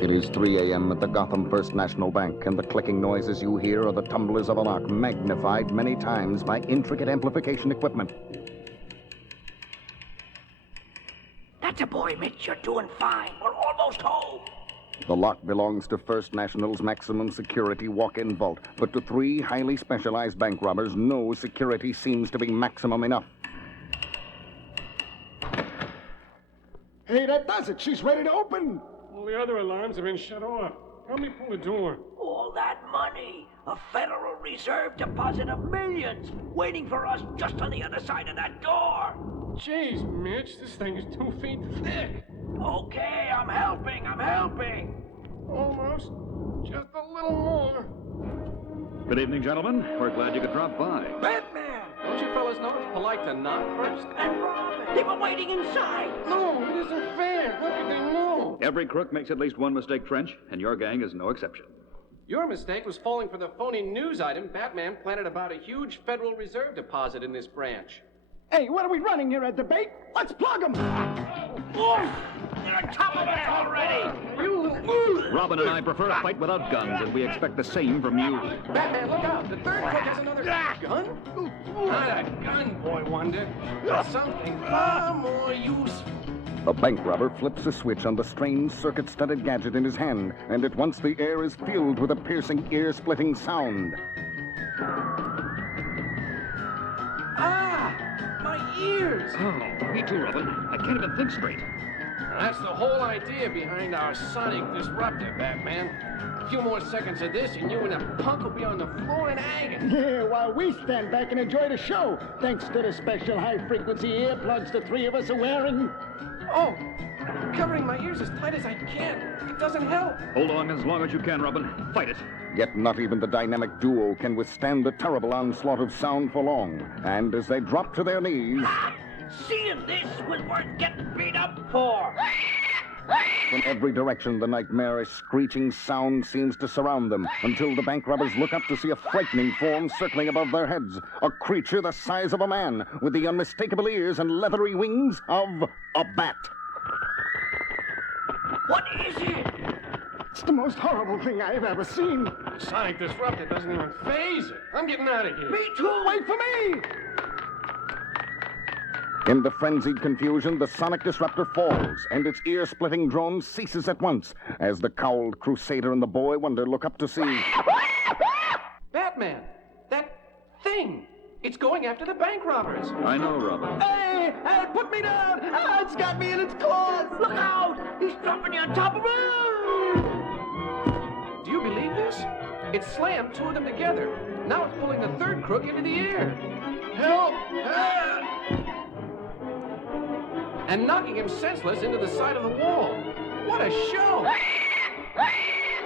It is 3 a.m. at the Gotham First National Bank, and the clicking noises you hear are the tumblers of a lock, magnified many times by intricate amplification equipment. That's a boy, Mitch. You're doing fine. We're almost home. The lock belongs to First National's maximum security walk-in vault, but to 3 highly specialized bank robbers, no security seems to be maximum enough. Hey, that does it. She's ready to open. All the other alarms have been shut off. Help me pull the door. All that money. A Federal Reserve deposit of millions waiting for us just on the other side of that door. Jeez, Mitch, this thing is 2 feet thick. Okay, I'm helping. Almost. Just a little more. Good evening, gentlemen. We're glad you could drop by. Batman! Don't you fellas know it's polite to knock first? And Robin! They were waiting inside! No, it isn't fair. How could they know? Every crook makes at least one mistake, Trench, and your gang is no exception. Your mistake was falling for the phony news item Batman planted about a huge Federal Reserve deposit in this branch. Hey, what are we running here, a debate? Let's plug them. They're on top of us already! Robin and I prefer a fight without guns, and we expect the same from you. Batman, look out! The third crook has another gun? Not a gun, Boy Wonder. Something far more useful. The bank robber flips a switch on the strange circuit-studded gadget in his hand, and at once the air is filled with a piercing, ear-splitting sound. Ah! My ears! Oh, me too, Robin. I can't even think straight. That's the whole idea behind our sonic disruptor, Batman. A few more seconds of this, and you and a punk will be on the floor in agony. Yeah, while we stand back and enjoy the show, thanks to the special high-frequency earplugs the 3 of us are wearing. Oh, covering my ears as tight as I can. It doesn't help. Hold on as long as you can, Robin. Fight it. Yet not even the dynamic duo can withstand the terrible onslaught of sound for long. And as they drop to their knees... Seeing this was worth getting beat up for! From every direction, the nightmarish screeching sound seems to surround them, until the bank robbers look up to see a frightening form circling above their heads. A creature the size of a man, with the unmistakable ears and leathery wings of a bat. What is it? It's the most horrible thing I've ever seen. The sonic disruptor doesn't even phase it. I'm getting out of here. Me too! Wait for me! In the frenzied confusion, the sonic disruptor falls, and its ear-splitting drone ceases at once, as the cowled crusader and the boy wonder look up to see... Batman! That thing! It's going after the bank robbers! I know, Robin. Hey, put me down! Ah, it's got me in its claws! Look out! He's dropping you on top of him! Do you believe this? It slammed 2 of them together. Now it's pulling the third crook into the air. Help! Help! And knocking him senseless into the side of the wall. What a show!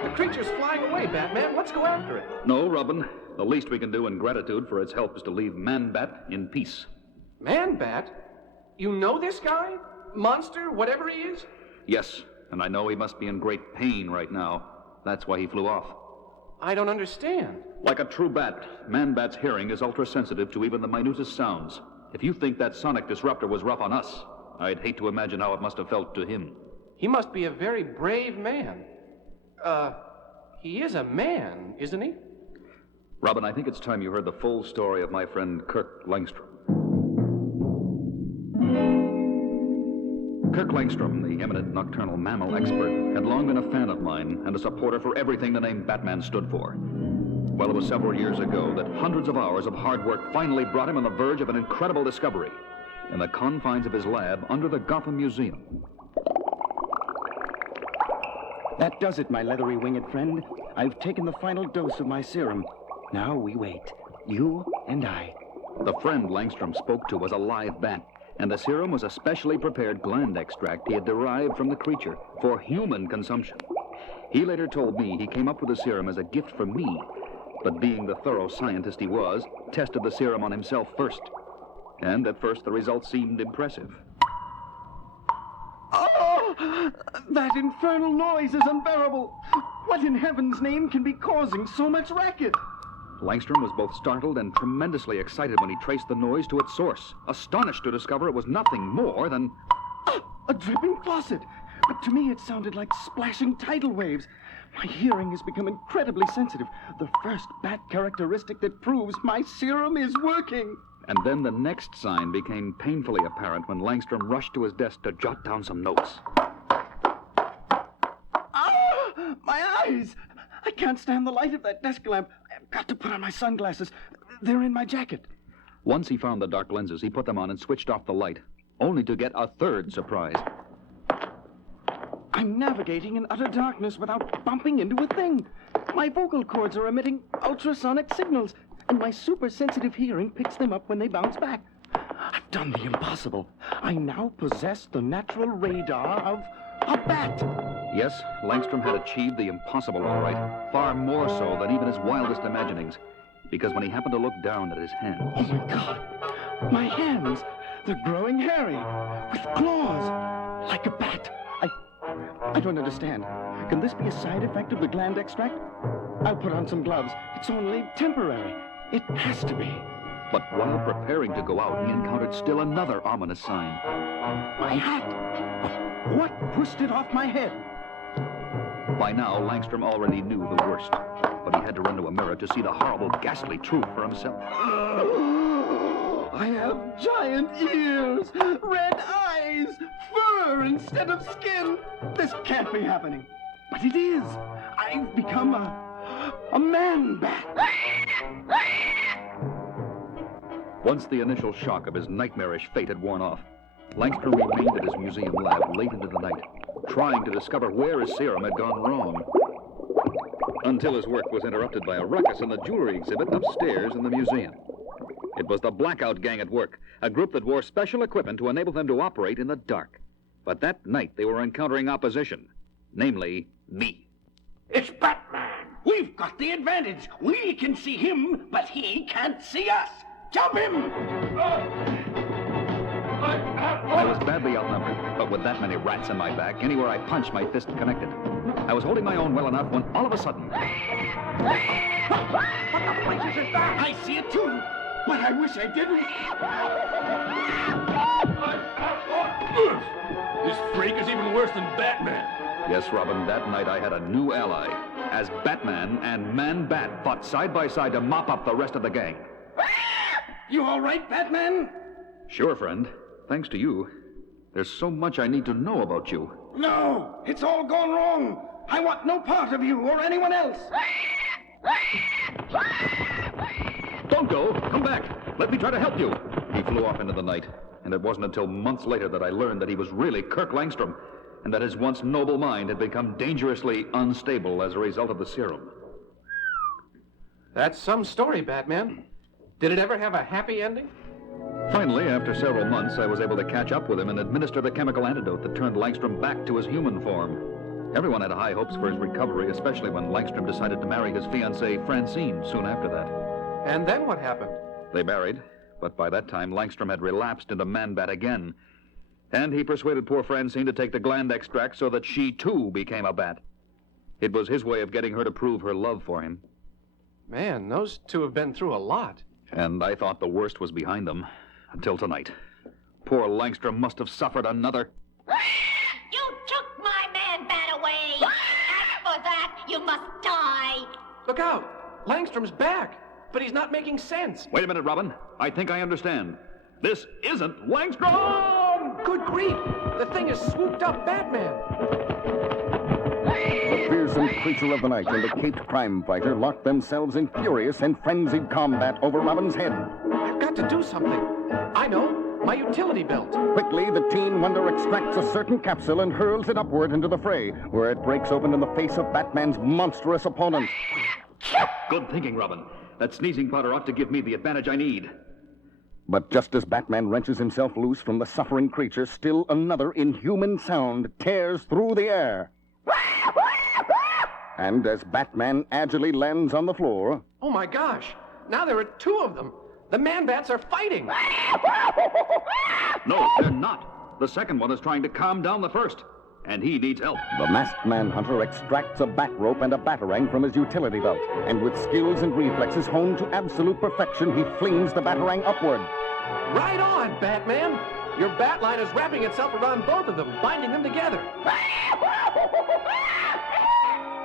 The creature's flying away, Batman. Let's go after it. No, Robin. The least we can do in gratitude for its help is to leave Man-Bat in peace. Man-Bat? You know this guy? Monster, whatever he is? Yes, and I know he must be in great pain right now. That's why he flew off. I don't understand. Like a true bat, Man-Bat's hearing is ultra-sensitive to even the minutest sounds. If you think that sonic disruptor was rough on us, I'd hate to imagine how it must have felt to him. He must be a very brave man. He is a man, isn't he? Robin, I think it's time you heard the full story of my friend Kirk Langstrom. Kirk Langstrom, the eminent nocturnal mammal expert, had long been a fan of mine and a supporter for everything the name Batman stood for. Well, it was several years ago that hundreds of hours of hard work finally brought him on the verge of an incredible discovery in the confines of his lab under the Gotham Museum. That does it, my leathery winged friend. I've taken the final dose of my serum. Now we wait. You and I. The friend Langstrom spoke to was a live bat, and the serum was a specially prepared gland extract he had derived from the creature for human consumption. He later told me he came up with the serum as a gift from me, but being the thorough scientist he was, tested the serum on himself first. And at first the results seemed impressive. Oh! That infernal noise is unbearable. What in heaven's name can be causing so much racket? Langstrom was both startled and tremendously excited when he traced the noise to its source, astonished to discover it was nothing more than... A dripping faucet. but to me it sounded like splashing tidal waves. My hearing has become incredibly sensitive. The first bat characteristic that proves my serum is working. And then the next sign became painfully apparent when Langstrom rushed to his desk to jot down some notes. Ah! My eyes! I can't stand the light of that desk lamp. I've got to put on my sunglasses. They're in my jacket. Once he found the dark lenses, he put them on and switched off the light, only to get a third surprise. I'm navigating in utter darkness without bumping into a thing. My vocal cords are emitting ultrasonic signals, and my super-sensitive hearing picks them up when they bounce back. I've done the impossible. I now possess the natural radar of a bat. Yes, Langstrom had achieved the impossible all right, far more so than even his wildest imaginings, because when he happened to look down at his hands... Oh, my God. My hands, they're growing hairy, with claws, like a bat. I don't understand. Can this be a side effect of the gland extract? I'll put on some gloves. It's only temporary. It has to be. But while preparing to go out, he encountered still another ominous sign. My hat! What pushed it off my head? By now, Langstrom already knew the worst, but he had to run to a mirror to see the horrible, ghastly truth for himself. I have giant ears, red eyes, fur instead of skin. This can't be happening. But it is. I've become a man-bat. Once the initial shock of his nightmarish fate had worn off, Langstrom remained at his museum lab late into the night, trying to discover where his serum had gone wrong. Until his work was interrupted by a ruckus in the jewelry exhibit upstairs in the museum. It was the Blackout Gang at work, a group that wore special equipment to enable them to operate in the dark. But that night they were encountering opposition, namely me. It's Batman. We've got the advantage. We can see him, but he can't see us. Jump him! I was badly outnumbered, but with that many rats in my back, anywhere I punched, my fist connected. I was holding my own well enough when all of a sudden... What the places is that? I see it too, but I wish I didn't. This freak is even worse than Batman. Yes, Robin, that night I had a new ally, as Batman and Man-Bat fought side by side to mop up the rest of the gang. You all right, Batman? Sure, friend. Thanks to you. There's so much I need to know about you. No, it's all gone wrong. I want no part of you or anyone else. Don't go! Come back! Let me try to help you! He flew off into the night, and it wasn't until months later that I learned that he was really Kirk Langstrom, and that his once noble mind had become dangerously unstable as a result of the serum. That's some story, Batman. Did it ever have a happy ending? Finally, after several months, I was able to catch up with him and administer the chemical antidote that turned Langstrom back to his human form. Everyone had high hopes for his recovery, especially when Langstrom decided to marry his fiancée, Francine, soon after that. And then what happened? They married, but by that time, Langstrom had relapsed into Man-Bat again. And he persuaded poor Francine to take the gland extract so that she, too, became a bat. It was his way of getting her to prove her love for him. Man, those two have been through a lot. And I thought the worst was behind them, until tonight. Poor Langstrom must have suffered another... You took my Man-Bat away! As for that, you must die! Look out! Langstrom's back! But he's not making sense. Wait a minute, Robin. I think I understand. This isn't Langstrom! Good grief! The thing has swooped up Batman! The fearsome creature of the night and the caped crime fighter locked themselves in furious and frenzied combat over Robin's head. I've got to do something. I know. My utility belt. Quickly, the teen wonder extracts a certain capsule and hurls it upward into the fray, where it breaks open in the face of Batman's monstrous opponent. Good thinking, Robin. That sneezing powder ought to give me the advantage I need. But just as Batman wrenches himself loose from the suffering creature, still another inhuman sound tears through the air. And as Batman agilely lands on the floor... Oh my gosh! Now there are two of them! The Man-Bats are fighting! No, they're not. The second one is trying to calm down the first, and he needs help. The masked manhunter extracts a bat rope and a batarang from his utility belt, and with skills and reflexes honed to absolute perfection, he flings the batarang upward. Right on, Batman! Your bat line is wrapping itself around both of them, binding them together.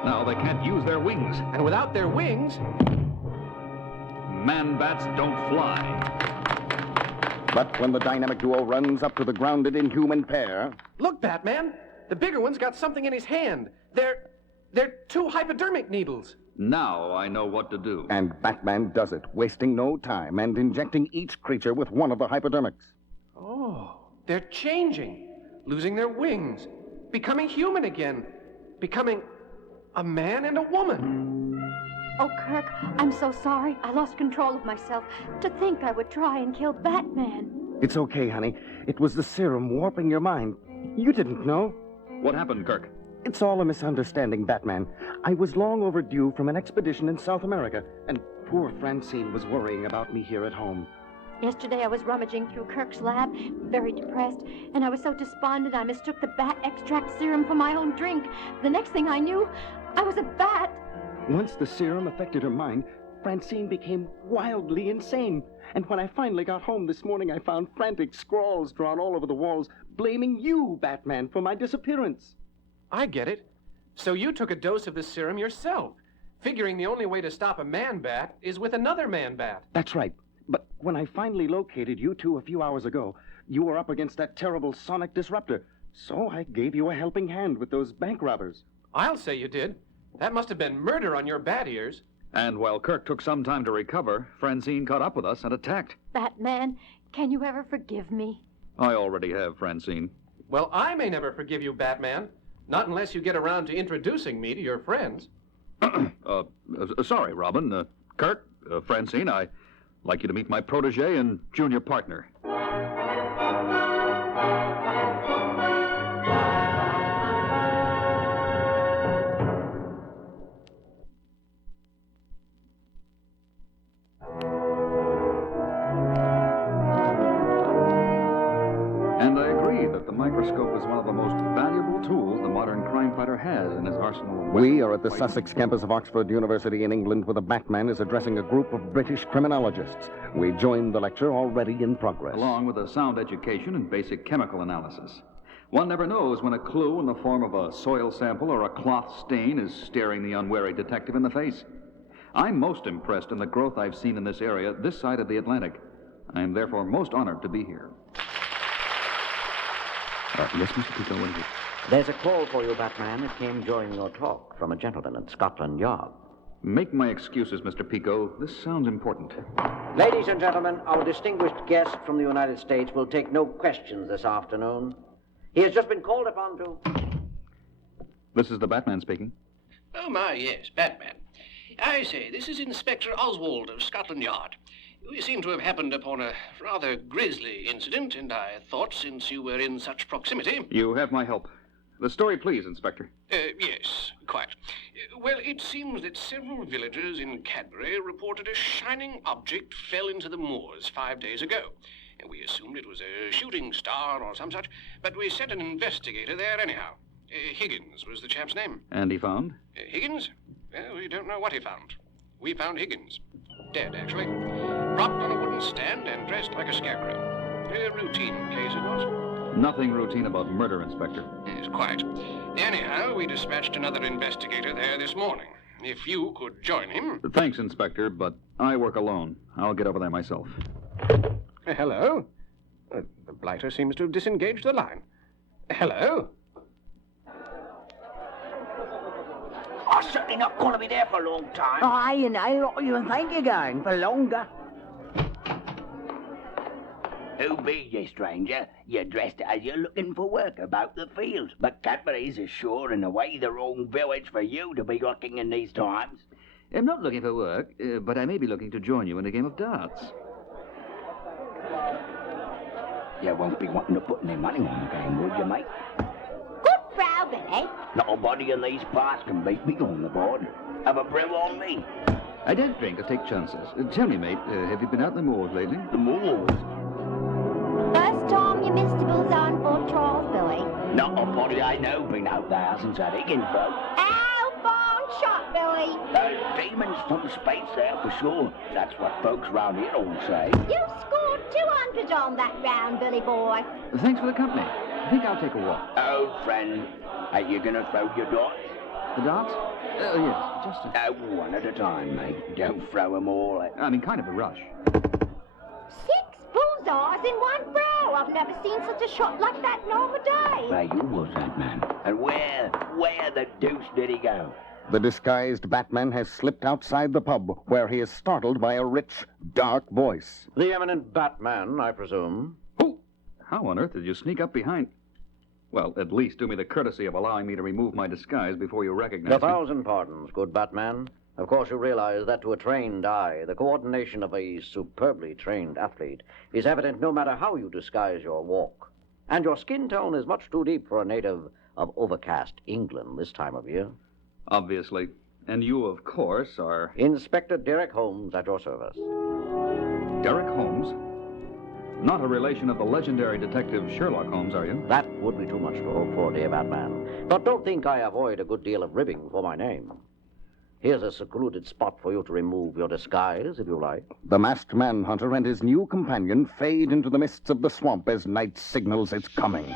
Now they can't use their wings. And without their wings... Man-bats don't fly. But when the dynamic duo runs up to the grounded inhuman pair... Look, Batman! The bigger one's got something in his hand. They're 2 hypodermic needles. Now I know what to do. And Batman does it, wasting no time and injecting each creature with one of the hypodermics. Oh, they're changing, losing their wings, becoming human again, becoming a man and a woman. Oh, Kirk, I'm so sorry. I lost control of myself. To think I would try and kill Batman. It's okay, honey. It was the serum warping your mind. You didn't know. What happened, Kirk? It's all a misunderstanding, Batman. I was long overdue from an expedition in South America, and poor Francine was worrying about me here at home. Yesterday I was rummaging through Kirk's lab, very depressed, and I was so despondent I mistook the bat extract serum for my own drink. The next thing I knew, I was a bat. Once the serum affected her mind, Francine became wildly insane. And when I finally got home this morning, I found frantic scrawls drawn all over the walls, blaming you, Batman, for my disappearance. I get it. So you took a dose of the serum yourself, figuring the only way to stop a man-bat is with another man-bat. That's right. But when I finally located you two a few hours ago, you were up against that terrible sonic disruptor. So I gave you a helping hand with those bank robbers. I'll say you did. That must have been murder on your bat ears. And while Kirk took some time to recover, Francine caught up with us and attacked. Batman, can you ever forgive me? I already have, Francine. Well, I may never forgive you, Batman. Not unless you get around to introducing me to your friends. Sorry, Robin. Kirk, Francine, I'd like you to meet my protege and junior partner. And I agree that the microscope is one of the most valuable tools the modern crime fighter has in his arsenal of We weapons. are at the Sussex campus of Oxford University in England, where the Batman is addressing a group of British criminologists. We join the lecture already in progress. Along with a sound education and basic chemical analysis. One never knows when a clue in the form of a soil sample or a cloth stain is staring the unwary detective in the face. I'm most impressed in the growth I've seen in this area, this side of the Atlantic. I am therefore most honored to be here. Yes, Mr. Pico, what is it? There's a call for you, Batman. It came during your talk from a gentleman at Scotland Yard. Make my excuses, Mr. Pico. This sounds important. Ladies and gentlemen, our distinguished guest from the United States will take no questions this afternoon. He has just been called upon to... This is the Batman speaking. Oh, my, yes, Batman. I say, this is Inspector Oswald of Scotland Yard. We seem to have happened upon a rather grisly incident, and I thought, since you were in such proximity... You have my help. The story, please, Inspector. Yes, quite. Well, it seems that several villagers in Cadbury reported a shining object fell into the moors 5 days ago. We assumed it was a shooting star or some such, but we sent an investigator there anyhow. Higgins was the chap's name. And he found? Higgins? Well, we don't know what he found. We found Higgins. Dead, actually. Propped on a wooden stand and dressed like a scarecrow. A routine case it was. Nothing routine about murder, Inspector. Yes, quite. Anyhow, we dispatched another investigator there this morning. If you could join him... Thanks, Inspector, but I work alone. I'll get over there myself. Hello? The blighter seems to have disengaged the line. Hello? I'm certainly not going to be there for a long time. Aye, and I'll not even think you're going for longer. Who be you, stranger? You're dressed as you're looking for work about the fields, but Cadbury's is sure in a way the wrong village for you to be looking in these times. I'm not looking for work, but I may be looking to join you in a game of darts. You won't be wanting to put any money on the game, would you, mate? Good Frau, Billy. Nobody in these parts can beat me on the board. Have a brew on me. I don't drink or take chances. Tell me, mate, have you been out in the moors lately? The moors? First time your mistables on for Charles, Billy. Not a body I know been out there since that Higgins broke. Alphonse! shot, Billy. Demons from space there for sure. That's what folks round here all say. You scored 200 on that round, Billy boy. Thanks for the company. I think I'll take a walk. Oh, friend, are you gonna throw your dots? The dots? Yes, just a... One at a time, mate. Don't throw 'em all at... I mean, kind of a rush. 6 bullseyes in one throw. I've never seen such a shot like that in all the day. Where you was that man? And where the deuce did he go? The disguised Batman has slipped outside the pub, where he is startled by a rich, dark voice. The eminent Batman, I presume. Who? How on earth did you sneak up behind... Well, at least do me the courtesy of allowing me to remove my disguise before you recognize me. 1,000 pardons, good Batman. Of course, you realize that to a trained eye, the coordination of a superbly trained athlete is evident no matter how you disguise your walk. And your skin tone is much too deep for a native of overcast England this time of year. Obviously. And you, of course, are... Inspector Derek Holmes at your service. Derek Holmes? Not a relation of the legendary detective Sherlock Holmes, are you? That would be too much to hope for, dear Batman. But don't think I avoid a good deal of ribbing for my name. Here's a secluded spot for you to remove your disguise, if you like. The masked manhunter and his new companion fade into the mists of the swamp as night signals its coming.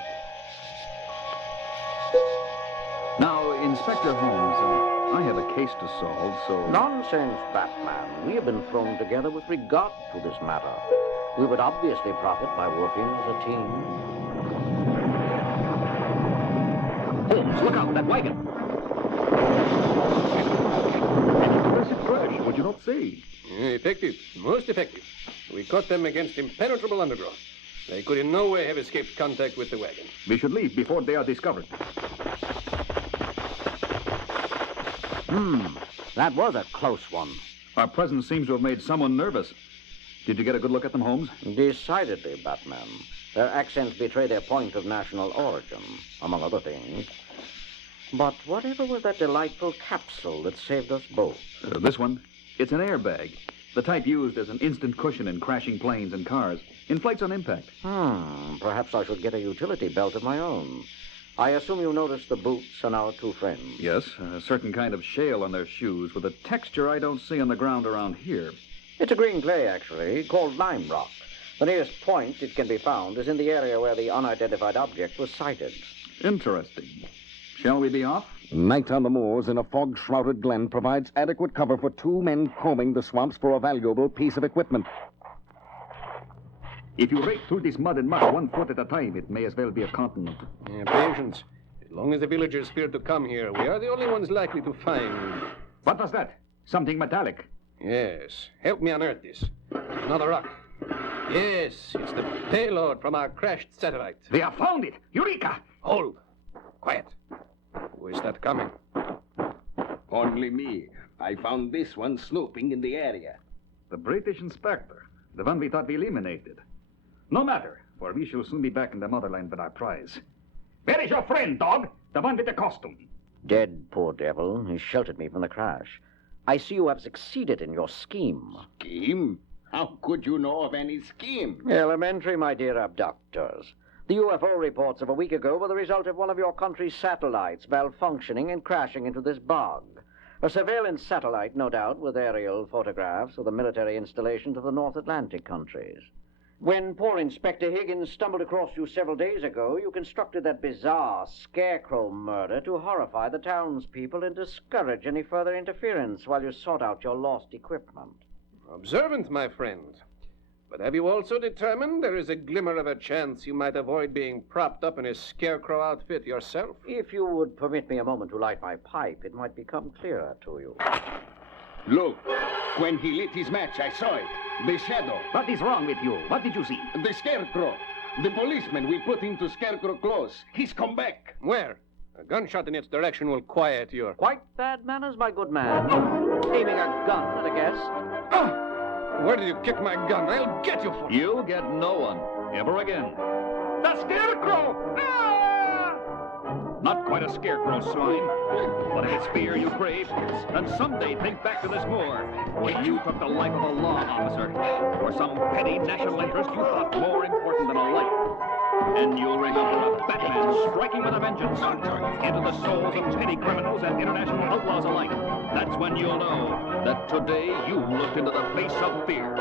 Now, Inspector Holmes, I have a case to solve, so... Nonsense, Batman. We have been thrown together with regard to this matter. We would obviously profit by working as a team. Holmes, look out, that wagon! Impressive crash, would you not say? Effective, most effective. We caught them against impenetrable undergrowth. They could in no way have escaped contact with the wagon. We should leave before they are discovered. That was a close one. Our presence seems to have made someone nervous. Did you get a good look at them, Holmes? Decidedly, Batman. Their accents betray their point of national origin, among other things. But whatever was that delightful capsule that saved us both? This one? It's an airbag. The type used as an instant cushion in crashing planes and cars. Inflates on impact. Perhaps I should get a utility belt of my own. I assume you noticed the boots on our two friends. Yes, a certain kind of shale on their shoes with a texture I don't see on the ground around here. It's a green clay, actually, called lime rock. The nearest point it can be found is in the area where the unidentified object was sighted. Interesting. Shall we be off? Night on the moors in a fog-shrouded glen provides adequate cover for 2 men combing the swamps for a valuable piece of equipment. If you rake through this mud and muck 1 foot at a time, it may as well be a continent. Patience. As long as the villagers fear to come here, we are the only ones likely to find... What was that? Something metallic. Yes. Help me unearth this. Another rock. Yes, it's the payload from our crashed satellite. They have found it! Eureka! Hold. Quiet. Who is that coming? Only me. I found this one snooping in the area. The British inspector. The one we thought we eliminated. No matter, for we shall soon be back in the motherland with our prize. Where is your friend, dog? The one with the costume. Dead, poor devil. He sheltered me from the crash. I see you have succeeded in your scheme. Scheme? How could you know of any scheme? Elementary, my dear abductors. The UFO reports of a week ago were the result of one of your country's satellites malfunctioning and crashing into this bog. A surveillance satellite, no doubt, with aerial photographs of the military installations of the North Atlantic countries. When poor Inspector Higgins stumbled across you several days ago, you constructed that bizarre Scarecrow murder to horrify the townspeople and discourage any further interference while you sought out your lost equipment. Observant, my friend. But have you also determined there is a glimmer of a chance you might avoid being propped up in a Scarecrow outfit yourself? If you would permit me a moment to light my pipe, it might become clearer to you. Look, when he lit his match, I saw it. The shadow. What is wrong with you? What did you see? The Scarecrow. The policeman we put into Scarecrow clothes. He's come back. Where? A gunshot in its direction will quiet your... Quite bad manners, my good man. Aiming a gun at a guest. Ah! Where did you kick my gun? I'll get you for it. You'll get no one. Ever again. The Scarecrow! Ah! Not quite a scarecrow, swine. But if it's fear you crave, then someday think back to this moor, when you took the life of a law officer, or some petty national interest you thought more important than a life. And you'll remember a Batman striking with a vengeance into the souls of petty criminals and international outlaws alike. That's when you'll know that today you looked into the face of fear.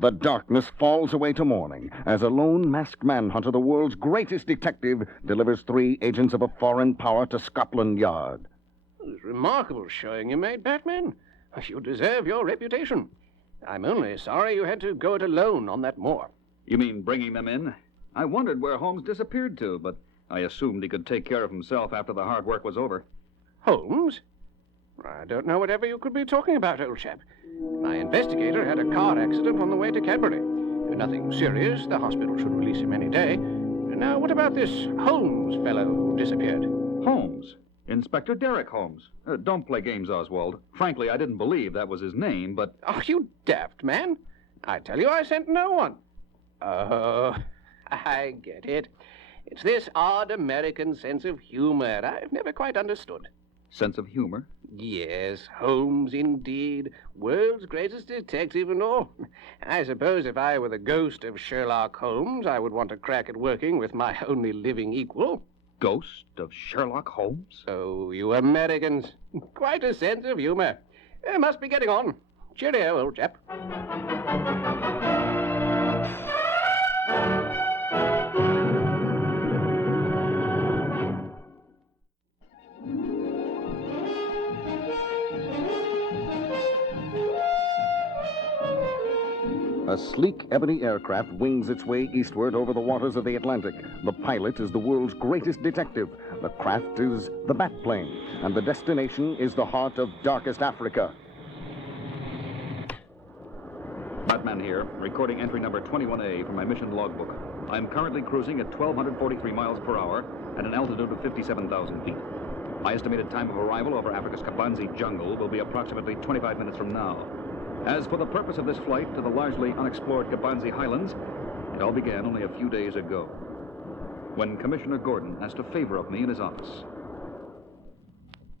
The darkness falls away to morning as a lone masked manhunter, the world's greatest detective, delivers 3 agents of a foreign power to Scotland Yard. It was remarkable showing you made, Batman. You deserve your reputation. I'm only sorry you had to go it alone on that moor. You mean bringing them in? I wondered where Holmes disappeared to, but I assumed he could take care of himself after the hard work was over. Holmes? I don't know whatever you could be talking about, old chap. My investigator had a car accident on the way to Cadbury. Nothing serious. The hospital should release him any day. Now, what about this Holmes fellow who disappeared? Holmes? Inspector Derek Holmes. Don't play games, Oswald. Frankly, I didn't believe that was his name, but... Oh, you daft man. I tell you, I sent no one. Oh, I get it. It's this odd American sense of humor I've never quite understood. Sense of humor? Yes, Holmes, indeed. World's greatest detective and all. I suppose if I were the ghost of Sherlock Holmes, I would want a crack at working with my only living equal. Ghost of Sherlock Holmes? Oh, you Americans. Quite a sense of humor. Must be getting on. Cheerio, old chap. A sleek ebony aircraft wings its way eastward over the waters of the Atlantic. The pilot is the world's greatest detective. The craft is the Bat Plane, and the destination is the heart of darkest Africa. Batman here, recording entry number 21A from my mission logbook. I'm currently cruising at 1,243 miles per hour at an altitude of 57,000 feet. My estimated time of arrival over Africa's Kabanzi jungle will be approximately 25 minutes from now. As for the purpose of this flight to the largely unexplored Kabanzi Highlands, it all began only a few days ago, when Commissioner Gordon asked a favor of me in his office.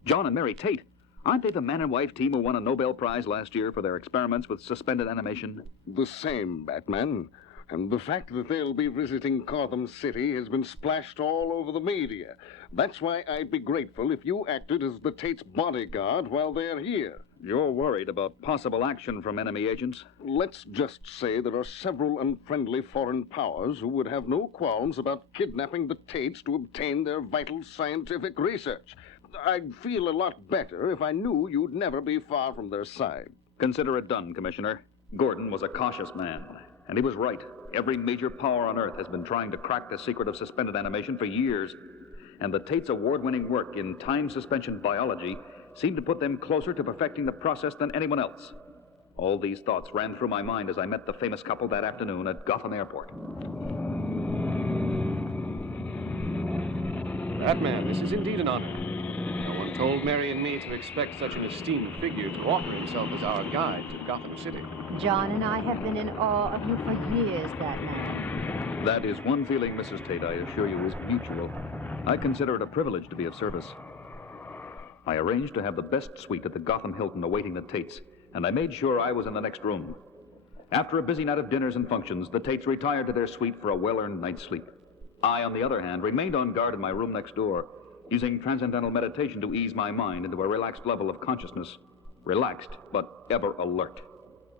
John and Mary Tate, aren't they the man and wife team who won a Nobel Prize last year for their experiments with suspended animation? The same, Batman. And the fact that they'll be visiting Gotham City has been splashed all over the media. That's why I'd be grateful if you acted as the Tate's bodyguard while they're here. You're worried about possible action from enemy agents? Let's just say there are several unfriendly foreign powers who would have no qualms about kidnapping the Tates to obtain their vital scientific research. I'd feel a lot better if I knew you'd never be far from their side. Consider it done, Commissioner. Gordon was a cautious man, and he was right. Every major power on Earth has been trying to crack the secret of suspended animation for years, and the Tate's award-winning work in time suspension biology seemed to put them closer to perfecting the process than anyone else. All these thoughts ran through my mind as I met the famous couple that afternoon at Gotham Airport. Batman, this is indeed an honor. No one told Mary and me to expect such an esteemed figure to offer himself as our guide to Gotham City. John and I have been in awe of you for years, Batman. That is one feeling, Mrs. Tate, I assure you, is mutual. I consider it a privilege to be of service. I arranged to have the best suite at the Gotham Hilton awaiting the Tates, and I made sure I was in the next room. After a busy night of dinners and functions, the Tates retired to their suite for a well-earned night's sleep. I, on the other hand, remained on guard in my room next door, using transcendental meditation to ease my mind into a relaxed level of consciousness. Relaxed, but ever alert.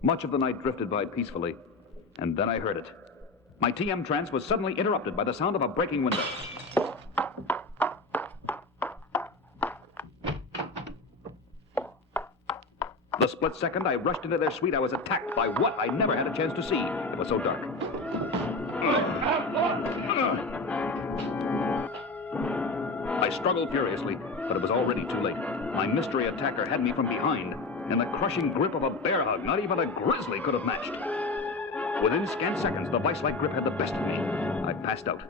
Much of the night drifted by peacefully, and then I heard it. My TM trance was suddenly interrupted by the sound of a breaking window. The split second I rushed into their suite, I was attacked by what I never had a chance to see. It was so dark. I struggled furiously, but it was already too late. My mystery attacker had me from behind, in the crushing grip of a bear hug not even a grizzly could have matched. Within scant seconds, the vice-like grip had the best of me. I passed out.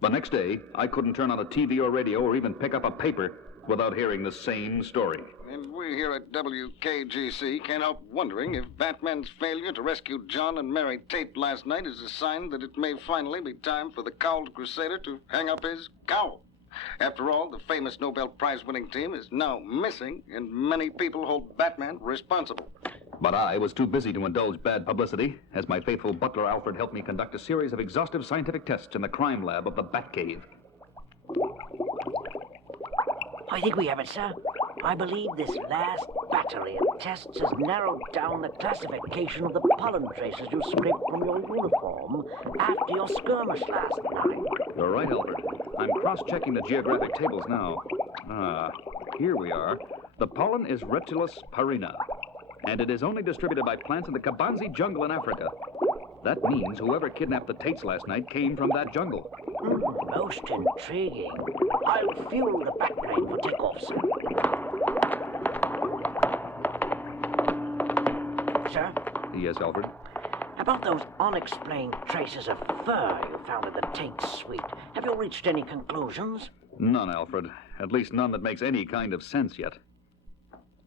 The next day, I couldn't turn on a TV or radio or even pick up a paper without hearing the same story. And we here at WKGC can't help wondering if Batman's failure to rescue John and Mary Tate last night is a sign that it may finally be time for the cowled crusader to hang up his cowl. After all, the famous Nobel Prize-winning team is now missing, and many people hold Batman responsible. But I was too busy to indulge bad publicity, as my faithful butler Alfred helped me conduct a series of exhaustive scientific tests in the crime lab of the Batcave. I think we have it, sir. I believe this last battery of tests has narrowed down the classification of the pollen traces you scraped from your uniform after your skirmish last night. You're right, Alfred. I'm cross-checking the geographic tables now. Here we are. The pollen is Retulus parina, and it is only distributed by plants in the Kabanzi jungle in Africa. That means whoever kidnapped the Tates last night came from that jungle. Most intriguing. I'll fuel the backplane for takeoff, sir. Sir? Yes, Alfred? About those unexplained traces of fur you found in the Tate's suite, have you reached any conclusions? None, Alfred. At least none that makes any kind of sense yet.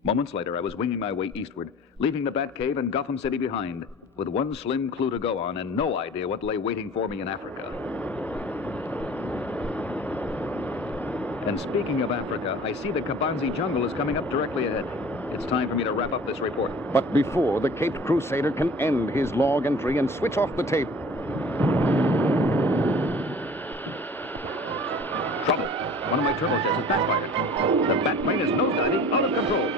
Moments later, I was winging my way eastward, leaving the Batcave and Gotham City behind, with one slim clue to go on and no idea what lay waiting for me in Africa. And speaking of Africa, I see the Kabanzi jungle is coming up directly ahead. It's time for me to wrap up this report. But before the Caped Crusader can end his log entry and switch off the tape... Trouble. One of my turbojets is backfired. The Batplane is nosediving out of control.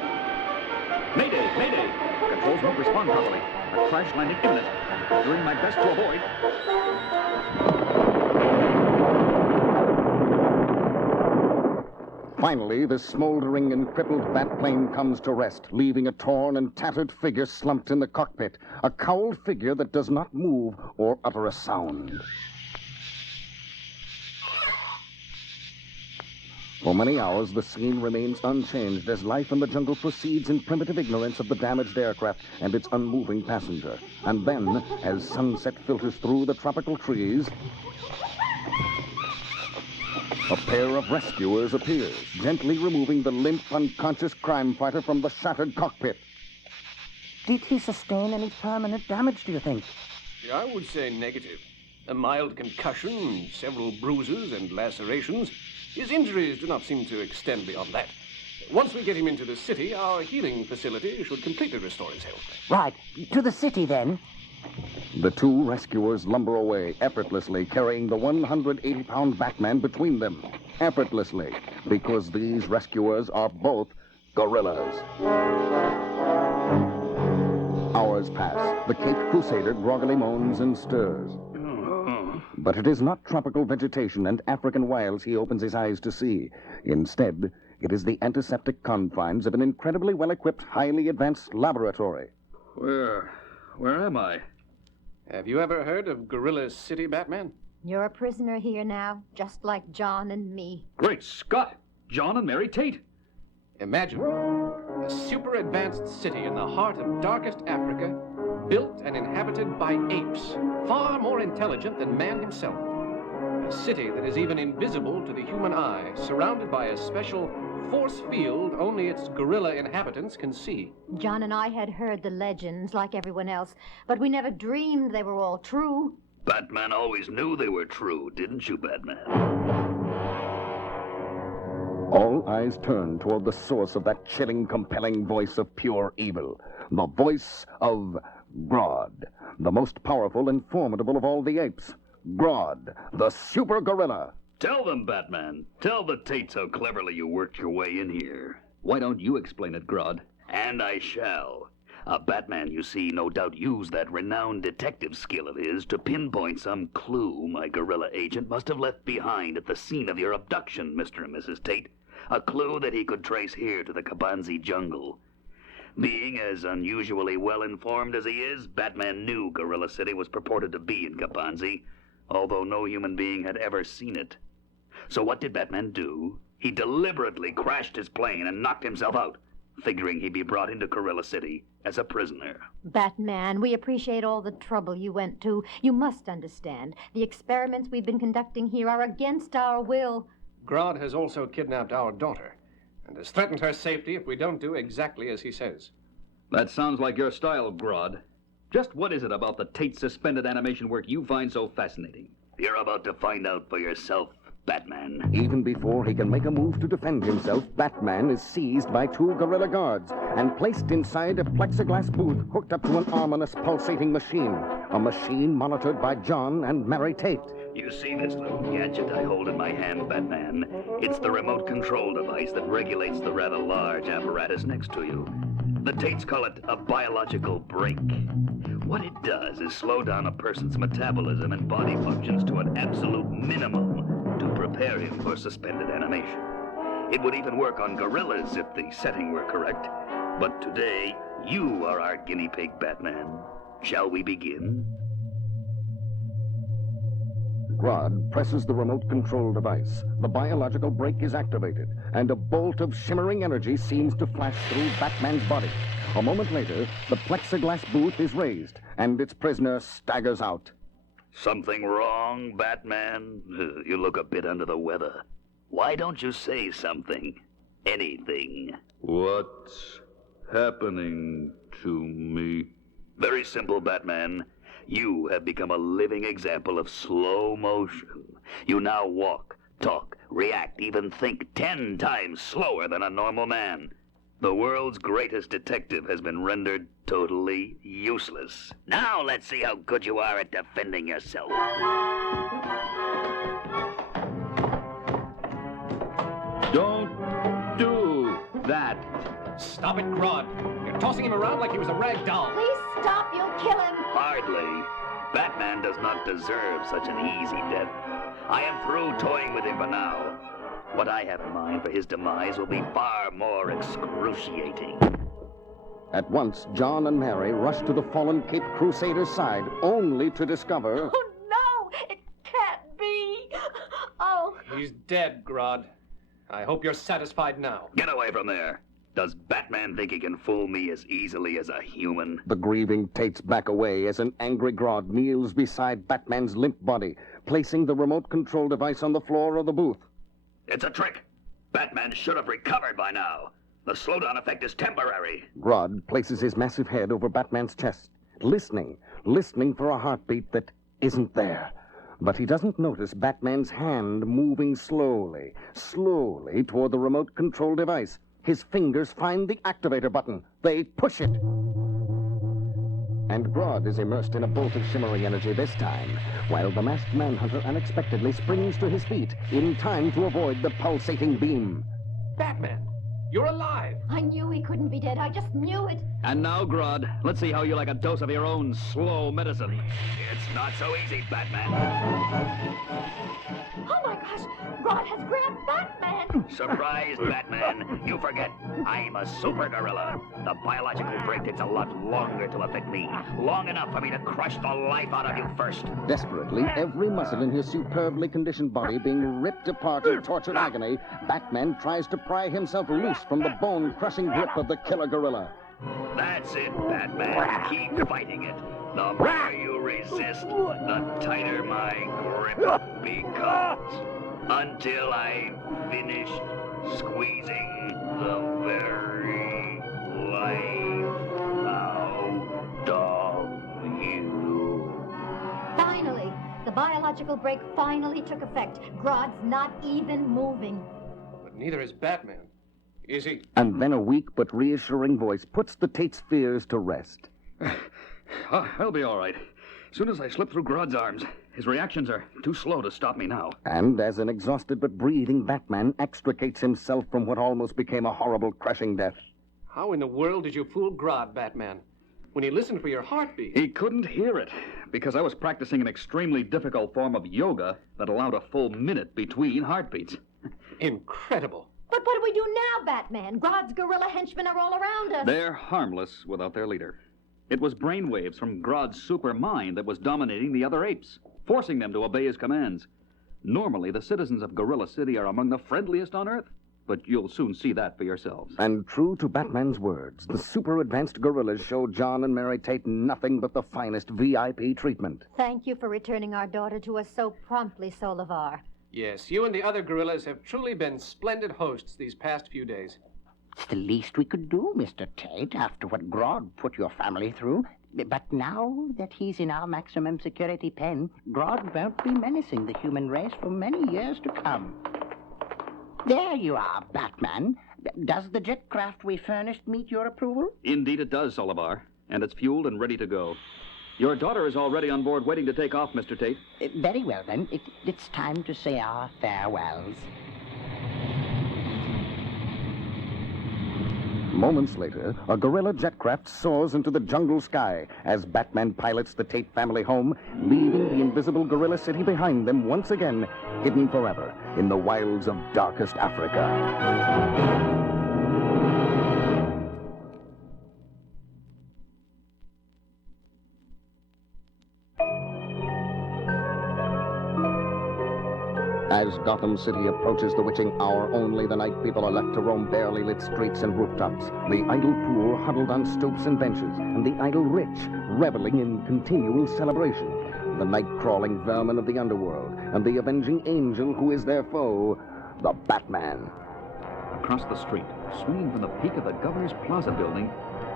Mayday! Mayday! Controls won't respond properly. A crash landing imminent. Doing my best to avoid. Finally, the smoldering and crippled Batplane comes to rest, leaving a torn and tattered figure slumped in the cockpit. A cowled figure that does not move or utter a sound. For many hours, the scene remains unchanged as life in the jungle proceeds in primitive ignorance of the damaged aircraft and its unmoving passenger. And then, as sunset filters through the tropical trees, a pair of rescuers appears, gently removing the limp, unconscious crime fighter from the shattered cockpit. Did he sustain any permanent damage, do you think? I would say negative. A mild concussion, several bruises and lacerations. His injuries do not seem to extend beyond that. Once we get him into the city, our healing facility should completely restore his health. Right. To the city, then. The two rescuers lumber away, effortlessly carrying the 180-pound Batman between them. Effortlessly, because these rescuers are both gorillas. Hours pass. The Caped Crusader groggily moans and stirs. But it is not tropical vegetation and African wilds he opens his eyes to see. Instead, it is the antiseptic confines of an incredibly well-equipped, highly advanced laboratory. Where am I? Have you ever heard of Gorilla City, Batman? You're a prisoner here now, just like John and me. Great Scott! John and Mary Tate! Imagine a super advanced city in the heart of darkest Africa, built and inhabited by apes, far more intelligent than man himself. A city that is even invisible to the human eye, surrounded by a special force field only its gorilla inhabitants can see. John and I had heard the legends like everyone else, but we never dreamed they were all true. Batman always knew they were true, didn't you, Batman? All eyes turn toward the source of that chilling, compelling voice of pure evil. The voice of Grodd, the most powerful and formidable of all the apes. Grodd, the super gorilla. Tell them, Batman. Tell the Tates how cleverly you worked your way in here. Why don't you explain it, Grodd? And I shall. Batman, you see, no doubt used that renowned detective skill of his to pinpoint some clue my gorilla agent must have left behind at the scene of your abduction, Mr. and Mrs. Tate. A clue that he could trace here to the Kabanzi jungle. Being as unusually well-informed as he is, Batman knew Gorilla City was purported to be in Kabanzi, although no human being had ever seen it. So what did Batman do? He deliberately crashed his plane and knocked himself out, figuring he'd be brought into Gorilla City as a prisoner. Batman, we appreciate all the trouble you went to. You must understand, the experiments we've been conducting here are against our will. Grodd has also kidnapped our daughter, and has threatened her safety if we don't do exactly as he says. That sounds like your style, Grodd. Just what is it about the Tate suspended animation work you find so fascinating? You're about to find out for yourself, Batman. Even before he can make a move to defend himself, Batman is seized by two gorilla guards and placed inside a plexiglass booth hooked up to an ominous pulsating machine. A machine monitored by John and Mary Tate. You see this little gadget I hold in my hand, Batman? It's the remote control device that regulates the rather large apparatus next to you. The Tates call it a biological brake. What it does is slow down a person's metabolism and body functions to an absolute minimum to prepare him for suspended animation. It would even work on gorillas if the setting were correct. But today, you are our guinea pig, Batman. Shall we begin? Grodd presses the remote control device. The biological brake is activated, and a bolt of shimmering energy seems to flash through Batman's body. A moment later, the plexiglass booth is raised, and its prisoner staggers out. Something wrong, Batman? You look a bit under the weather. Why don't you say something? Anything. What's happening to me? Very simple, Batman. You have become a living example of slow motion. You now walk, talk, react, even think 10 times slower than a normal man. The world's greatest detective has been rendered totally useless. Now let's see how good you are at defending yourself. Don't do that. Stop it, Grodd. You're tossing him around like he was a rag doll. Please stop, you'll kill him. Hardly. Batman does not deserve such an easy death. I am through toying with him for now. What I have in mind for his demise will be far more excruciating. At once, John and Mary rush to the fallen Cape Crusader's side, only to discover... Oh, no! It can't be! Oh. He's dead, Grodd. I hope you're satisfied now. Get away from there. Does Batman think he can fool me as easily as a human? The grieving Tates back away as an angry Grodd kneels beside Batman's limp body, placing the remote control device on the floor of the booth. It's a trick. Batman should have recovered by now. The slowdown effect is temporary. Grodd places his massive head over Batman's chest, listening for a heartbeat that isn't there. But he doesn't notice Batman's hand moving slowly toward the remote control device. His fingers find the activator button. They push it. And Grodd is immersed in a bolt of shimmering energy this time, while the masked manhunter unexpectedly springs to his feet in time to avoid the pulsating beam. Batman, you're alive. I knew he couldn't be dead. I just knew it. And now, Grodd, let's see how you like a dose of your own slow medicine. It's not so easy, Batman. Oh, my gosh. Grodd has grabbed Batman. Surprised, Batman. You forget, I'm a super gorilla. The biological break takes a lot longer to affect me. Long enough for me to crush the life out of you first. Desperately, every muscle in his superbly conditioned body being ripped apart in tortured agony, Batman tries to pry himself loose from the bone-crushing grip of the killer gorilla. That's it, Batman. Keep fighting it. The more you resist, the tighter my grip becomes. Until I've finished squeezing the very life out of you. Finally, the biological break finally took effect. Grodd's not even moving. But neither is Batman. Is he? And then a weak but reassuring voice puts the Tate's fears to rest. I'll be all right. As soon as I slip through Grodd's arms, his reactions are too slow to stop me now. And as an exhausted but breathing Batman extricates himself from what almost became a horrible crashing death. How in the world did you fool Grodd, Batman? When he listened for your heartbeat. He couldn't hear it, because I was practicing an extremely difficult form of yoga that allowed a full minute between heartbeats. Incredible. But what do we do now, Batman? Grodd's gorilla henchmen are all around us. They're harmless without their leader. It was brainwaves from Grodd's super mind that was dominating the other apes, forcing them to obey his commands. Normally, the citizens of Gorilla City are among the friendliest on Earth, but you'll soon see that for yourselves. And true to Batman's words, the super-advanced gorillas showed John and Mary Tate nothing but the finest VIP treatment. Thank you for returning our daughter to us so promptly, Solivar. Yes, you and the other gorillas have truly been splendid hosts these past few days. It's the least we could do, Mr. Tate, after what Grodd put your family through. But now that he's in our maximum security pen, Grodd won't be menacing the human race for many years to come. There you are, Batman. Does the jet craft we furnished meet your approval? Indeed it does, Solivar. And it's fueled and ready to go. Your daughter is already on board waiting to take off, Mr. Tate. Very well, then. It's time to say our farewells. Moments later, a gorilla jetcraft soars into the jungle sky as Batman pilots the Tate family home, leaving the invisible gorilla city behind them once again, hidden forever in the wilds of darkest Africa. As Gotham City approaches the witching hour, only the night people are left to roam barely lit streets and rooftops. The idle poor huddled on stoops and benches, and the idle rich reveling in continual celebration. The night-crawling vermin of the underworld, and the avenging angel who is their foe, the Batman. Across the street, swinging from the peak of the Governor's Plaza building,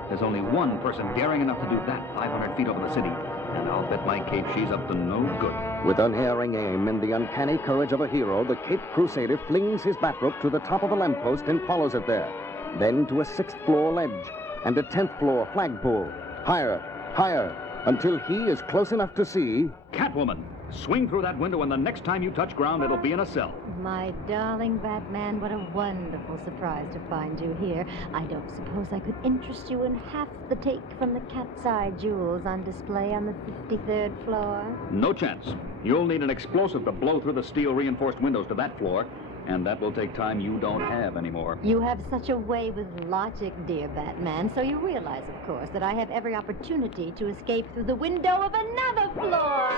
there's only one person daring enough to do that 500 feet over the city. And I'll bet my cape she's up to no good. With unerring aim and the uncanny courage of a hero, the Cape Crusader flings his batrope to the top of a lamppost and follows it there. Then to a 6th-floor ledge and a 10th-floor flagpole. Higher, higher, until he is close enough to see... Catwoman! Swing through that window, and the next time you touch ground, it'll be in a cell. My darling Batman, what a wonderful surprise to find you here. I don't suppose I could interest you in half the take from the cat's eye jewels on display on the 53rd floor. No chance. You'll need an explosive to blow through the steel-reinforced windows to that floor, and that will take time you don't have anymore. You have such a way with logic, dear Batman, so you realize, of course, that I have every opportunity to escape through the window of another floor.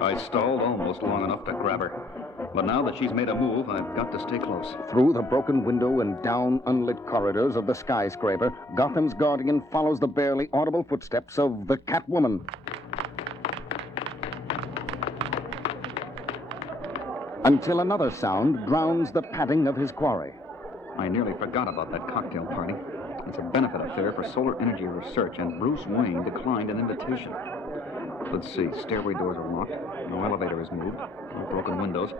I stalled almost long enough to grab her. But now that she's made a move, I've got to stay close. Through the broken window and down unlit corridors of the skyscraper, Gotham's guardian follows the barely audible footsteps of the Catwoman. Until another sound drowns the padding of his quarry. I nearly forgot about that cocktail party. It's a benefit affair for solar energy research, and Bruce Wayne declined an invitation. Let's see, stairway doors are locked, no elevator is moved, no broken windows.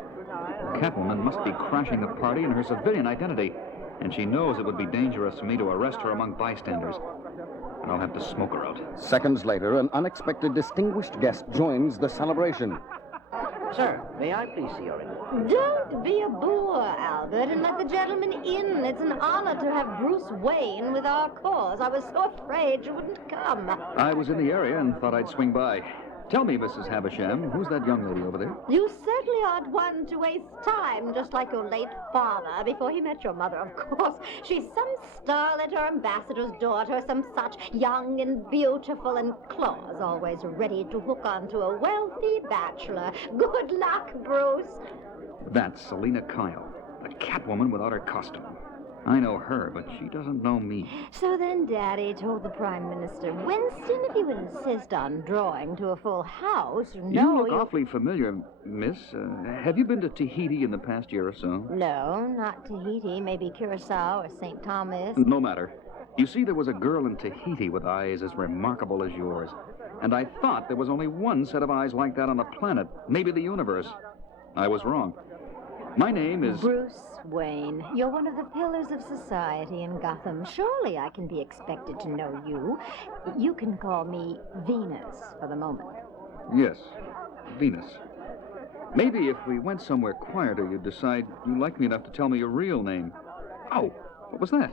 Catwoman must be crashing the party in her civilian identity, and she knows it would be dangerous for me to arrest her among bystanders. I'll have to smoke her out. Seconds later, an unexpected distinguished guest joins the celebration. Sir, may I please see your invitation? Don't be a boor, Albert, and let the gentleman in. It's an honor to have Bruce Wayne with our cause. I was so afraid you wouldn't come. I was in the area and thought I'd swing by. Tell me, Mrs. Havisham, who's that young lady over there? You certainly aren't one to waste time, just like your late father, before he met your mother, of course. She's some starlet or ambassador's daughter, some such, young and beautiful, and claws always ready to hook onto a wealthy bachelor. Good luck, Bruce. That's Selina Kyle, the Catwoman without her costume. I know her, but she doesn't know me. So then Daddy told the Prime Minister, Winston, if you insist on drawing to a full house, You look awfully familiar, miss. Have you been to Tahiti in the past year or so? No, not Tahiti. Maybe Curacao or St. Thomas. No matter. You see, there was a girl in Tahiti with eyes as remarkable as yours. And I thought there was only one set of eyes like that on the planet, maybe the universe. I was wrong. My name is... Bruce Wayne. You're one of the pillars of society in Gotham. Surely I can be expected to know you. You can call me Venus for the moment. Yes, Venus. Maybe if we went somewhere quieter, you'd decide you liked me enough to tell me your real name. Ow! What was that?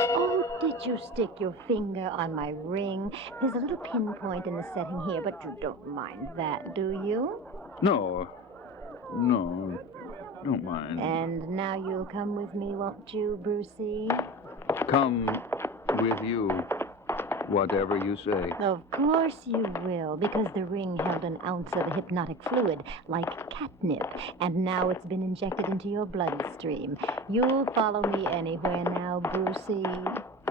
Oh, did you stick your finger on my ring? There's a little pinpoint in the setting here, but you don't mind that, do you? No, don't mind. And now you'll come with me, won't you, Brucey? Come with you, whatever you say. Of course you will, because the ring held an ounce of a hypnotic fluid, like catnip, and now it's been injected into your bloodstream. You'll follow me anywhere now, Brucey.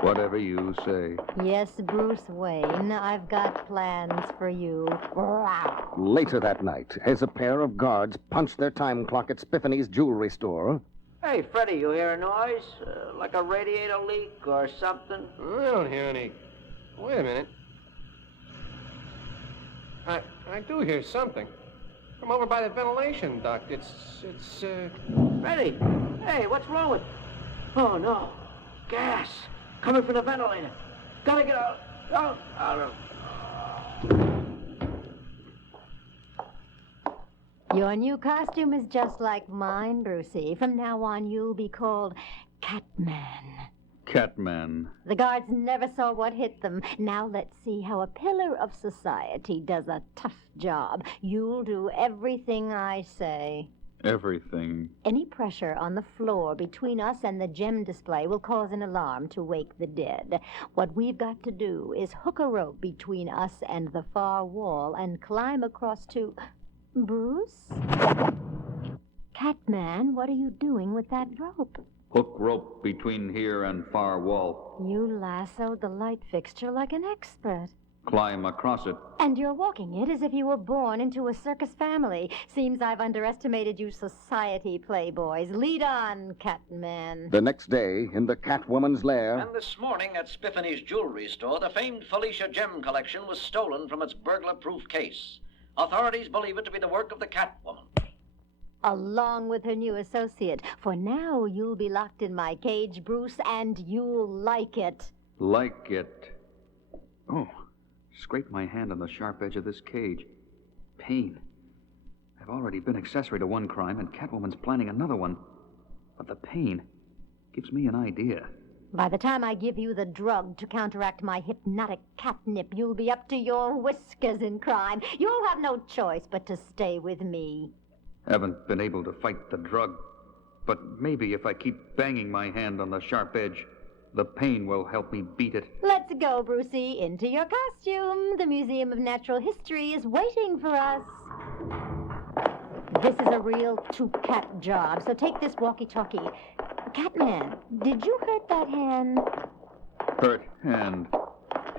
Whatever you say. Yes, Bruce Wayne, I've got plans for you. Later that night, as a pair of guards punch their time clock at Spiffany's jewelry store, Hey, Freddy, you hear a noise? Like a radiator leak or something? I don't hear any. Wait a minute. I do hear something. From over by the ventilation duct. It's Freddy! Hey, what's wrong with... Oh, no. Gas. Coming from the ventilator. Gotta get out. Out. Your new costume is just like mine, Brucey. From now on, you'll be called Catman. Catman. The guards never saw what hit them. Now let's see how a pillar of society does a tough job. You'll do everything I say. Everything. Any pressure on the floor between us and the gem display will cause an alarm to wake the dead. What we've got to do is hook a rope between us and the far wall and climb across to... Bruce? Catman, what are you doing with that rope? Hook rope between here and far wall. You lassoed the light fixture like an expert. Climb across it. And you're walking it as if you were born into a circus family. Seems I've underestimated you society playboys. Lead on, Catman. The next day, in the Catwoman's lair... And this morning at Spiffany's jewelry store, the famed Felicia gem collection was stolen from its burglar-proof case. Authorities believe it to be the work of the Catwoman. Along with her new associate. For now, you'll be locked in my cage, Bruce, and you'll like it. Like it. Oh, scrape my hand on the sharp edge of this cage. Pain. I've already been accessory to one crime, and Catwoman's planning another one. But the pain gives me an idea. By the time I give you the drug to counteract my hypnotic catnip, you'll be up to your whiskers in crime. You'll have no choice but to stay with me. Haven't been able to fight the drug, but maybe if I keep banging my hand on the sharp edge, the pain will help me beat it. Let's go, Brucey, into your costume. The Museum of Natural History is waiting for us. This is a real two-cat job, so take this walkie-talkie. Catman, did you hurt that hand? Hurt hand.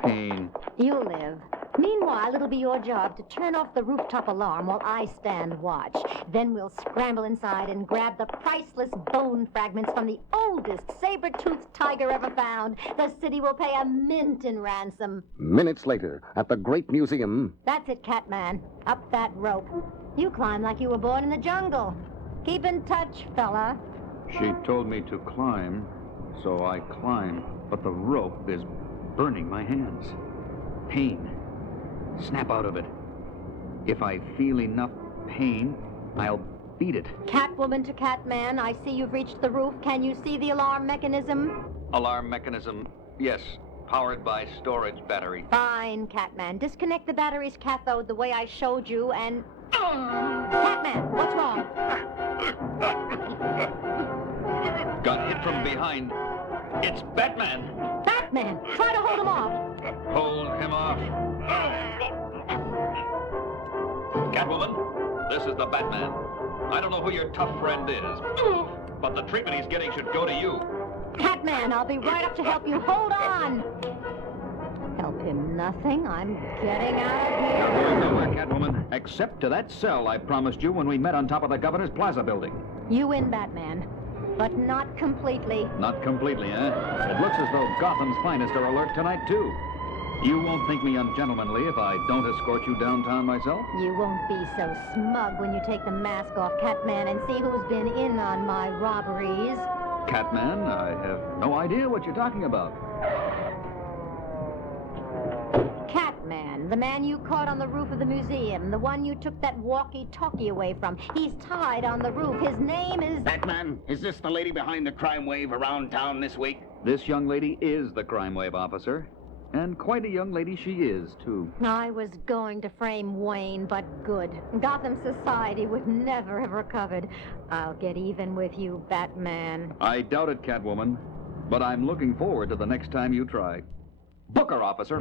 Pain. You'll live. Meanwhile, it'll be your job to turn off the rooftop alarm while I stand watch. Then we'll scramble inside and grab the priceless bone fragments from the oldest saber-toothed tiger ever found. The city will pay a mint in ransom. Minutes later, at the Great Museum... That's it, Catman. Up that rope. You climb like you were born in the jungle. Keep in touch, fella. She told me to climb, so I climb. But the rope is burning my hands. Pain. Snap out of it. If I feel enough pain, I'll beat it. Catwoman to Catman, I see you've reached the roof. Can you see the alarm mechanism? Alarm mechanism, yes. Powered by storage battery. Fine, Catman. Disconnect the battery's cathode the way I showed you and... Catman, what's wrong? Got hit from behind. It's Batman! Batman! Try to hold him off! Hold him off. Catwoman, this is the Batman. I don't know who your tough friend is, but the treatment he's getting should go to you. Catman, I'll be right up to help you. Hold on! Help him nothing. I'm getting out of here. You're going nowhere, Catwoman, except to that cell I promised you when we met on top of the Governor's Plaza building. You win, Batman. But not completely. Not completely, eh? It looks as though Gotham's finest are alert tonight, too. You won't think me ungentlemanly if I don't escort you downtown myself? You won't be so smug when you take the mask off, Catman, and see who's been in on my robberies. Catman, I have no idea what you're talking about. Catman, the man you caught on the roof of the museum, the one you took that walkie-talkie away from. He's tied on the roof. His name is... Batman, is this the lady behind the crime wave around town this week? This young lady is the crime wave officer. And quite a young lady she is, too. I was going to frame Wayne, but good. Gotham society would never have recovered. I'll get even with you, Batman. I doubt it, Catwoman. But I'm looking forward to the next time you try. Book her, officer.